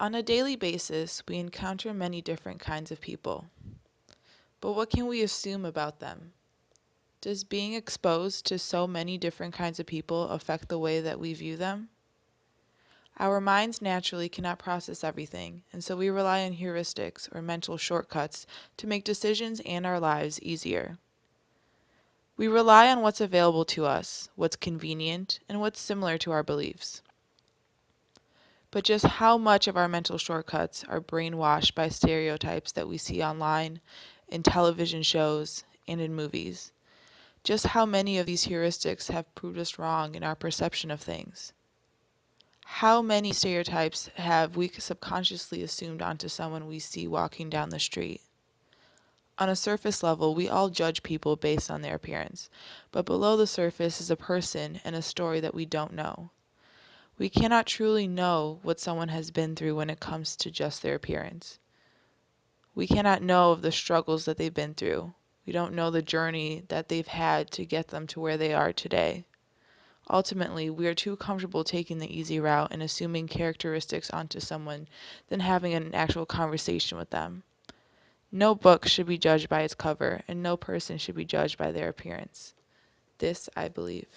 On a daily basis, we encounter many different kinds of people. But what can we assume about them? Does being exposed to so many different kinds of people affect the way that we view them? Our minds naturally cannot process everything, and so we rely on heuristics or mental shortcuts to make decisions and our lives easier. We rely on what's available to us, what's convenient, and what's similar to our beliefs. But just how much of our mental shortcuts are brainwashed by stereotypes that we see online, in television shows, and in movies? Just how many of these heuristics have proved us wrong in our perception of things? How many stereotypes have we subconsciously assumed onto someone we see walking down the street? On a surface level, we all judge people based on their appearance, but below the surface is a person and a story that we don't know. We cannot truly know what someone has been through when it comes to just their appearance. We cannot know of the struggles that they've been through. We don't know the journey that they've had to get them to where they are today. Ultimately, we are too comfortable taking the easy route and assuming characteristics onto someone than having an actual conversation with them. No book should be judged by its cover, and no person should be judged by their appearance. This I believe.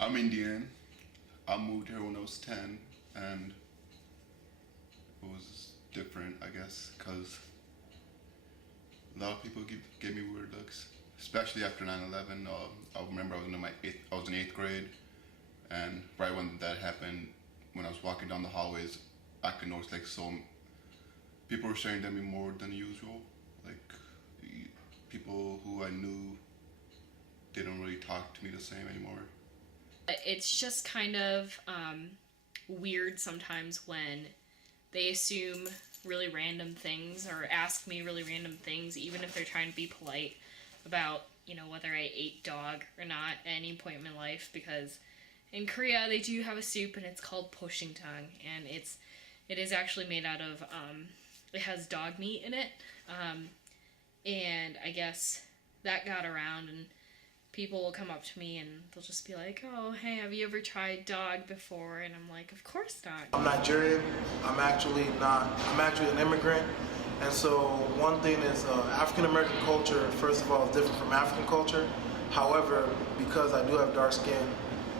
I'm Indian. I moved here when I was 10, and it was different, I guess, because a lot of people gave me weird looks, especially after 9/11. I remember I was in eighth grade, and right when that happened, when I was walking down the hallways, I could notice like people were staring at me more than usual. Like people who I knew didn't really talk to me the same anymore. It's just kind of weird sometimes when they assume really random things or ask me really random things, even if they're trying to be polite about, whether I ate dog or not at any point in my life. Because in Korea they do have a soup and it's called poshingtang, and it is actually made out of it has dog meat in it, and I guess that got around, and people will come up to me and they'll just be like, "Oh, hey, have you ever tried dog before?" And I'm like, "Of course not." I'm Nigerian. I'm actually not. I'm actually an immigrant, and so one thing is African American culture. First of all, is different from African culture. However, because I do have dark skin,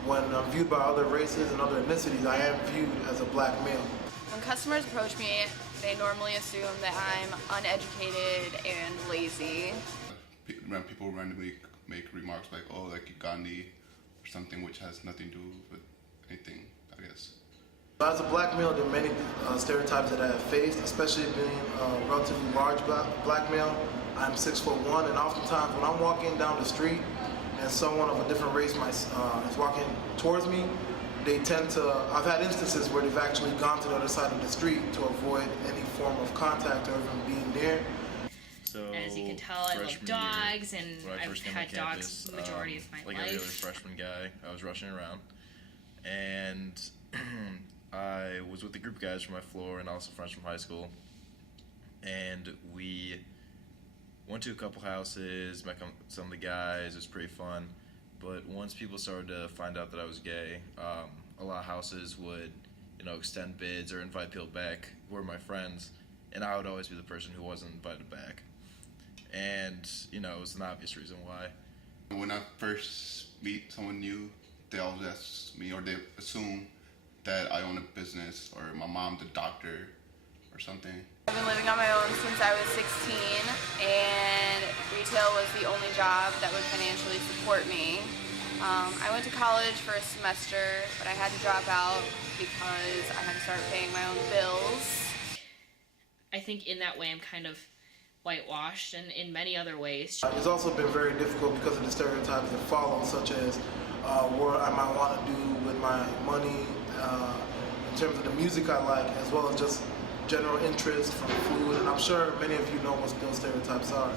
when I'm viewed by other races and other ethnicities, I am viewed as a black male. When customers approach me, they normally assume that I'm uneducated and lazy. When people randomly make remarks like, "Oh, like Gandhi," or something which has nothing to do with anything, I guess. As a black male, there are many stereotypes that I have faced, especially being a relatively large black male. I'm 6'1", and oftentimes when I'm walking down the street and someone of a different race is walking towards me, they tend to. I've had instances where they've actually gone to the other side of the street to avoid any form of contact or even being near. So, as you can tell, I love dogs, and I've had dogs the majority of my like life. Every other freshman guy, I was rushing around, and I was with a group of guys from my floor and also friends from high school, and we went to a couple houses, met some of the guys. It was pretty fun, but once people started to find out that I was gay, a lot of houses would, extend bids or invite people back who were my friends, and I would always be the person who wasn't invited back. And, it was an obvious reason why. When I first meet someone new, they always ask me, or they assume that I own a business or my mom's a doctor or something. I've been living on my own since I was 16, and retail was the only job that would financially support me. I went to college for a semester, but I had to drop out because I had to start paying my own bills. I think in that way I'm kind of whitewashed, and in many other ways. It's also been very difficult because of the stereotypes that follow, such as what I might want to do with my money, in terms of the music I like, as well as just general interest from food. And I'm sure many of you know what those stereotypes are.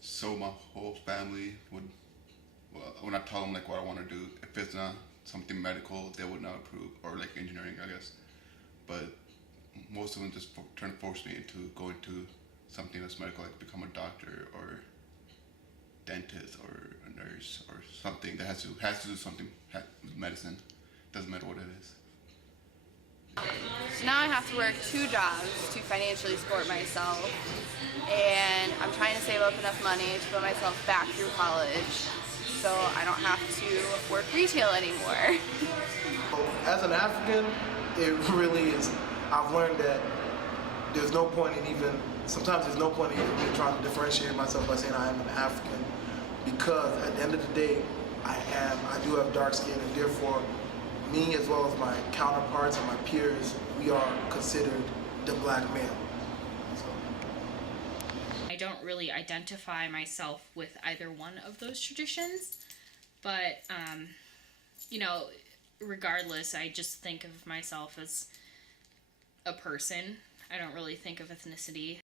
So my whole family would, well, when I tell them like what I want to do, if it's not something medical, they would not approve, or like engineering, I guess. But most of them just trying to force me into going to something that's medical, like become a doctor or dentist or a nurse or something that has to do something with medicine. Doesn't matter what it is. So now I have to work 2 jobs to financially support myself, and I'm trying to save up enough money to put myself back through college so I don't have to work retail anymore. As an African, it really is. I've learned that there's no point in even, sometimes there's no point in even me trying to differentiate myself by saying I am an African, because at the end of the day, I do have dark skin, and therefore me as well as my counterparts and my peers, we are considered the black male. So. I don't really identify myself with either one of those traditions, but, you know, regardless, I just think of myself as a person. I don't really think of ethnicity